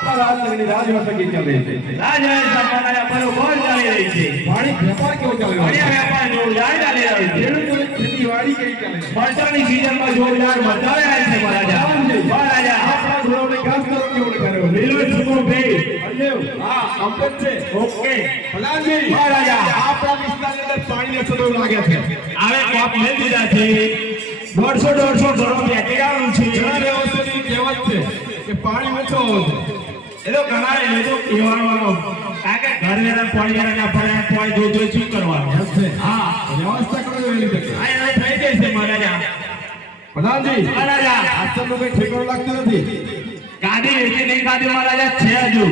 આપણા રાજનગરની રાજવસા કેવી ચાલી રહી છે? રાજવસા મારા બરોબર ચાલી રહી છે. વાણી વેપાર કેવો ચાલી રહ્યો છે? વાણી વેપાર જોરદાર ચાલી રહ્યો છે. ખેડૂતોની ખેતીવાડી કેવી ચાલે છે? મરચાની સિઝનમાં જોરદાર મરચા આવ્યા છે મહારાજા. મહારાજા આપણા ઘોડાને ઘાસ કરો કેવું કર્યો? લીલો છૂટો ભેજ. અલ્યો હા કમ્પ્લીટ છે. ઓકે પ્રધાનજી મહારાજા આપણા વિસ્તારની અંદર પાણીની અછત એવું લાગે છે. હવે કોપ લઈ દીધા છે. 150 ઘરો પેકેજ આવ્યું છે. જળ વ્યવસ્થાની કહેવત છે કે પાણી ઓછો હોય એ તો ઘણા એ તો કહેવાનો કારણ કે ઘર વેરા પાણી વેરા ના ભરાય પાણી દો શું કરવાનું હા વ્યવસ્થા કરો એની તકે આ એને થઈ જશે મહારાજા. પ્રધાનજી મહારાજા આશ્રમનું કઈ ઠેકાણું લાગતું નથી. ગાડી વેચી નહીં ગાડી મહારાજા છે હજુ.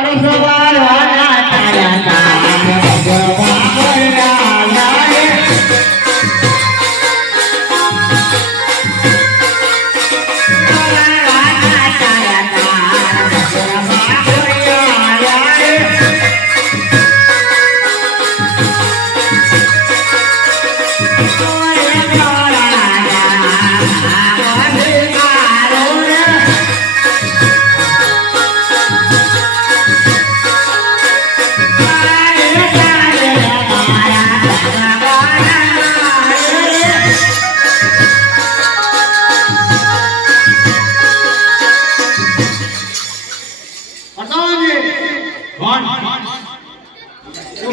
અરે સવાર વાના તારા નામ ભગવાન રામાએ સવાર વાના તારા નામ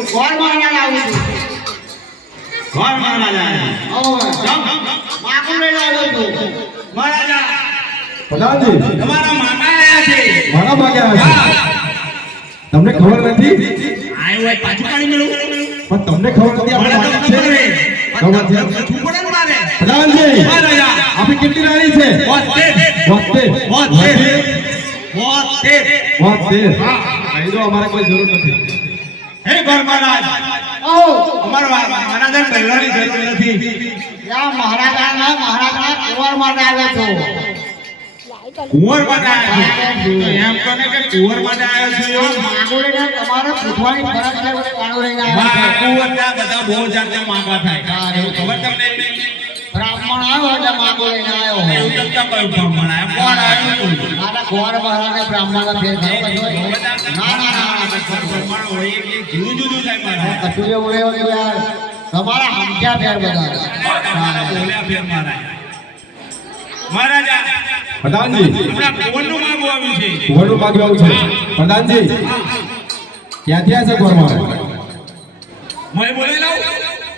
ભગવાન રામાએ ઓરે પ્રધાનજી તમારા મામા આયા છે. મારા ભાગે આવ્યા છે. તમને ખબર નથી? આયો હોય પાછું પાણી મેળવું પણ તમને ખબર નથી આપણે મને તો વાડી છે? ખબર છે. ખબર છે. શું પડે ને મારે પ્રધાનજી મહારાજા આપણી કેટલી રાણી છે? 72 હા અહીં તો અમારે કોઈ જરૂર નથી. હે ગોર મહારાજ અમારા મહારાજા પહેલાની જરૂર નથી. મહારાજા કુંવર માટે આવ્યો છો. કુંવર માટે આવ્યો છું. એમ કોને કે કુંવર માટે આવ્યો છું. માગુડીને તમારે પૂછવાની ફરજ છે એટલે પાણું લઈને આવ્યો છો. કુંવરના બધા બહુ જાતના માંગવા થાય. એવું ખબર તમને? બ્રાહ્મણ આવ્યો એટલે માગું લઈને આવ્યો. એવું તો ક્યાં કયું બ્રાહ્મણ આવ્યો? કોણ આવ્યું? મારા કુંવર મહારાજે બ્રાહ્મણનો ફેર થયો કશો? ના ના ના બ્રાહ્મણ હોય એ જુદું જુદું થાય મારા. કશું એવું એવું યાર તમારા હમજા ફેર બધા બોલ્યા ફેર મારા. મહારાજા પ્રધાનજી હમણાં કુંવરનું માંગવું આવ્યું છે. કુંવરનું ભાગ્ય આવું છે. પ્રધાનજી ક્યાંથી આવ્યા છે ઘરમાં? મેં બોલી લાવ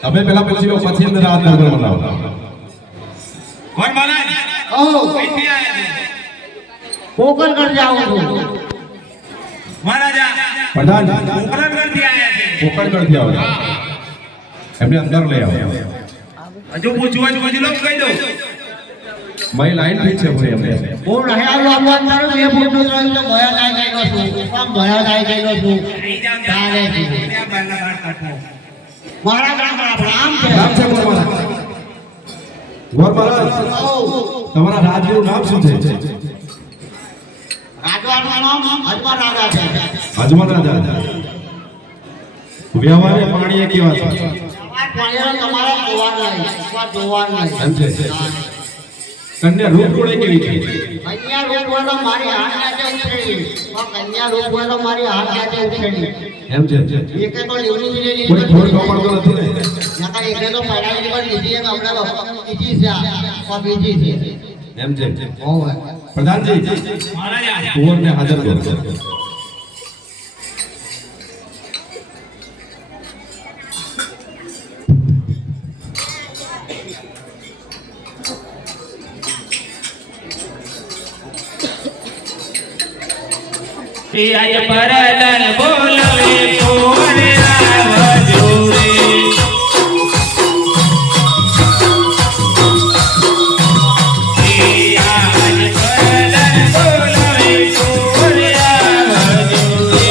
તમે પેલા પૂછી લો પછી અંદર રાત દરબાર બનાવો. કોણ મહારાજ? ઓ કઈથી આવ્યા છે? કોકણ કરી જાવ છું. મહારાજા પ્રધાનજી કોકણગઢથી આવ્યા છે. કોકણગઢથી આવો. એમને અંદર લઈ આવો. હજુ પૂછવા જ પૂછી લો કહી દઉં. મારી લાઈન ફિટ છે ભાઈ એમને. હું રહ્યા લાંબા તારું બે ફૂટનું રહ્યું તો ભયા જાય ગયેલો છું. આમ ભયા જાય ગયેલો છું. તારે છે. મારા ગામમાં આમ છે. નામ છે ગોર મહારાજ. ગોર મહારાજ તમારા રાજ્યનું નામ શું છે? રાજવાનું નામ હજમા રાજા છે. અજમલ રાજા. વ્યવહારે પાણી કેવા છે? તમારા જોવા નહીં. એમ છે. કન્યા રૂપ કોણે કેવી છે? કન્યા રૂપ વાળો મારી હાથ કાચે ઉછેરી. કન્યા રૂપ વાળો મારી હાથ કાચે ઉછેરી. એમ છે. એકે તો લેવની જીરેલી કોઈ થોડ કમાડતો નથી ને? નકા એકે તો પડાવી પર બીજી એક હમણાં બીજી છે આ બીજી છે. એમ છે. ઓય પ્રધાનજી મહારાજા કુંવરને હાજર કરો. આય પરદન બોલવે કોણ આવજો રે. આય પરદન બોલવે કોણ આવજો રે.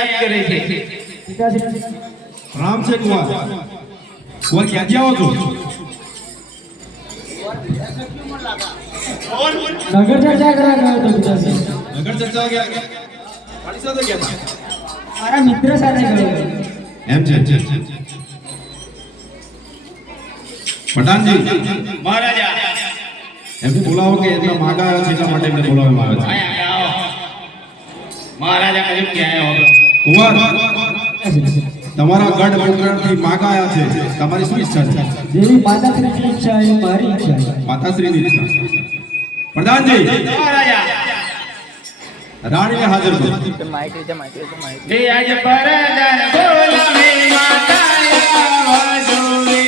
યાદ કરે છે. રામ છે કુંવર. કુંવર ક્યાંથી આવો છો? નગર ચર્ચા કરવા ગયો હતો પિતાશ્રી. નગર ચર્ચા ગયા? કોની સાથે ગયા હતા? મારા મિત્ર સાથે ગયો હતો. એમ છે. પઠાણજી મહારાજા એમને બોલાવો કે એમના માગા આવ્યા છે એટલા માટે એમને બોલાવવામાં આવે છે. અહીંયા આવો. મહારાજા કજું ક્યાં આવ્યો? કુંવર તમારા ગઢ ગોકરણથી માગા આવ્યા છે. તમારી શું ઈચ્છા છે? જેવી માતાશ્રીની ઈચ્છા એ મારી ઈચ્છા છે. માતાશ્રીની ઈચ્છા. પ્રધાનજી મહારાજા રાણીને હાજર કરો. લે આજ પરદાન બોલાવે માતા આવા જોવે.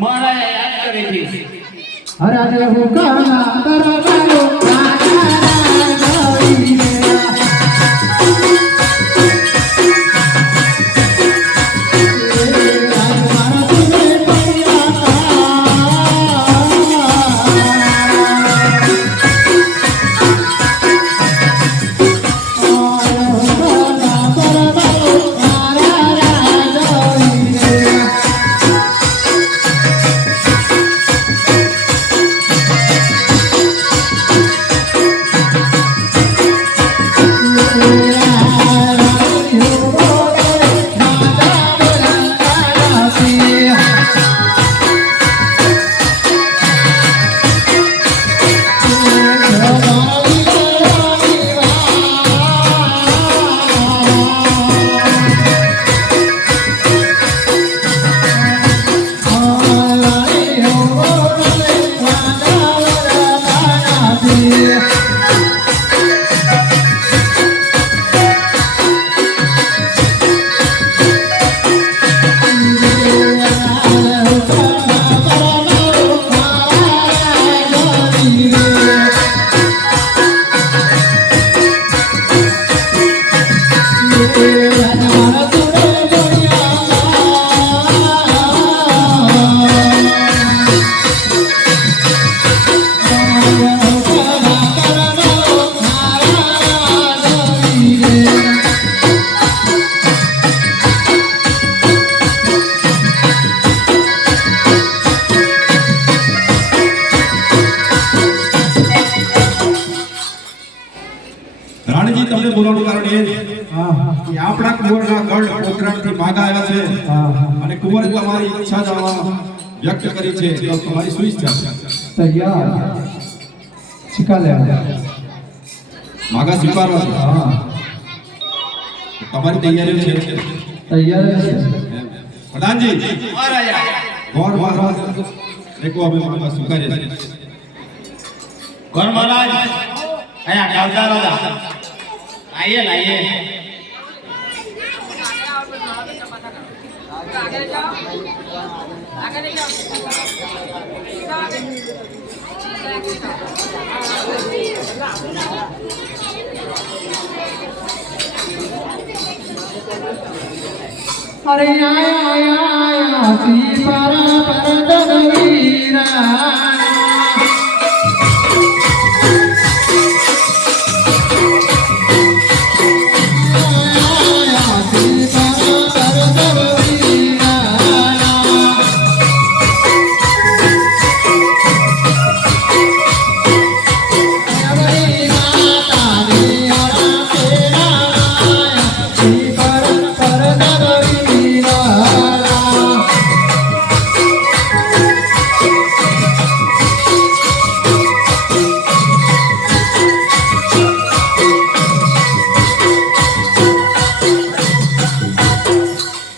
મહારાજા યાદ કરે છે. હરે હુકાના દરબારો રાજા બોલવાનું કારણ એ છે હા હા કે આપણા કુંવરના ગઢ પોખરણથી માગા આવ્યા છે હા હા અને કુંવરે તમારી ઈચ્છા જાણવા વ્યક્ત કરી છે તો તમારી શું ઈચ્છા છે તૈયાર ચીકા લે માગા સ્વીકારવા છે હા તમારી તૈયારીઓ છે તૈયાર જ છે પ્રધાનજી મહારાજા ગોર મહારાજ દેખો અમે માગા સ્વીકારીએ છીએ ગોર મહારાજ અહીંયા આવતા રહો આઈએ લાઈએ અરે આયા આયા શ્રી પર વીરા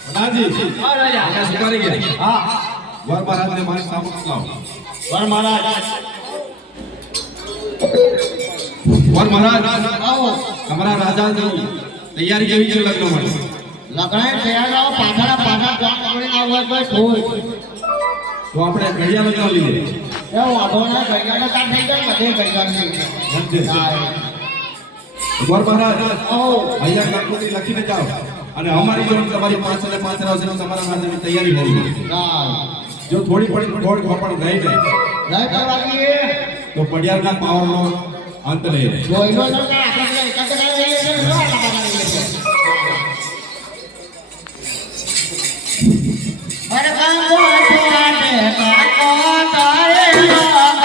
પ્રધાનજી મહારાજા માગા સ્વીકારી ગયા હા ગોર મહારાજને મારી સામે લાવો ગોર મહારાજ ગોર મહારાજ આવો તમારા રાજાની તૈયારી કેવી છે લગ્ન માટે લગણાય તૈયાર આવો પાછળ પાછળ કોણ પકડીને આવો કોઈ ઠોલ તો આપણે કડિયા લગાવી લઈએ એવું અઢોણા ગઈકાલે તાર થઈ જાય બધે ગઈકાલે થઈ જાય ગોર મહારાજ આવો અહીંયા ગણપતિ લખીને જાઓ અને અમારી જોડે તમારી 5 અને 5 રાવસે તમારા માટેની તૈયારી હોવી જો થોડી પડી થોડ ખોપણ રહી જાય લઈ તો વાગીએ તો પડિયારના પાવરનો અંત નહીં રહે જોઈલો તો કે આપણે પેલા એકાદ કરાવી લઈએ છે શું આટલા કરાવી લઈએ છે અરે કાંગો છોડે કાકો તારે લગાયો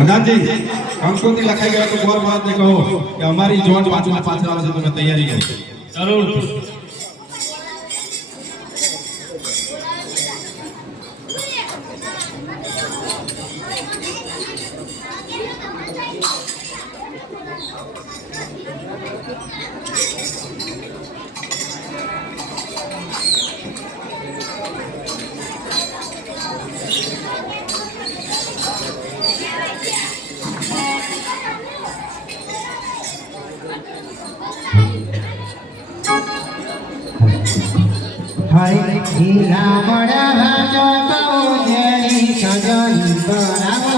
પ્રધાનજી કંકોત્રી લખાઈ ગયો તો ગોર બાદ કહો કે અમારી જોન પાછળ પાછળ આવે છે તમે તૈયારી કરો જરૂર હરે હીરા મળ્યા જો કહો જેની સજન બરાબર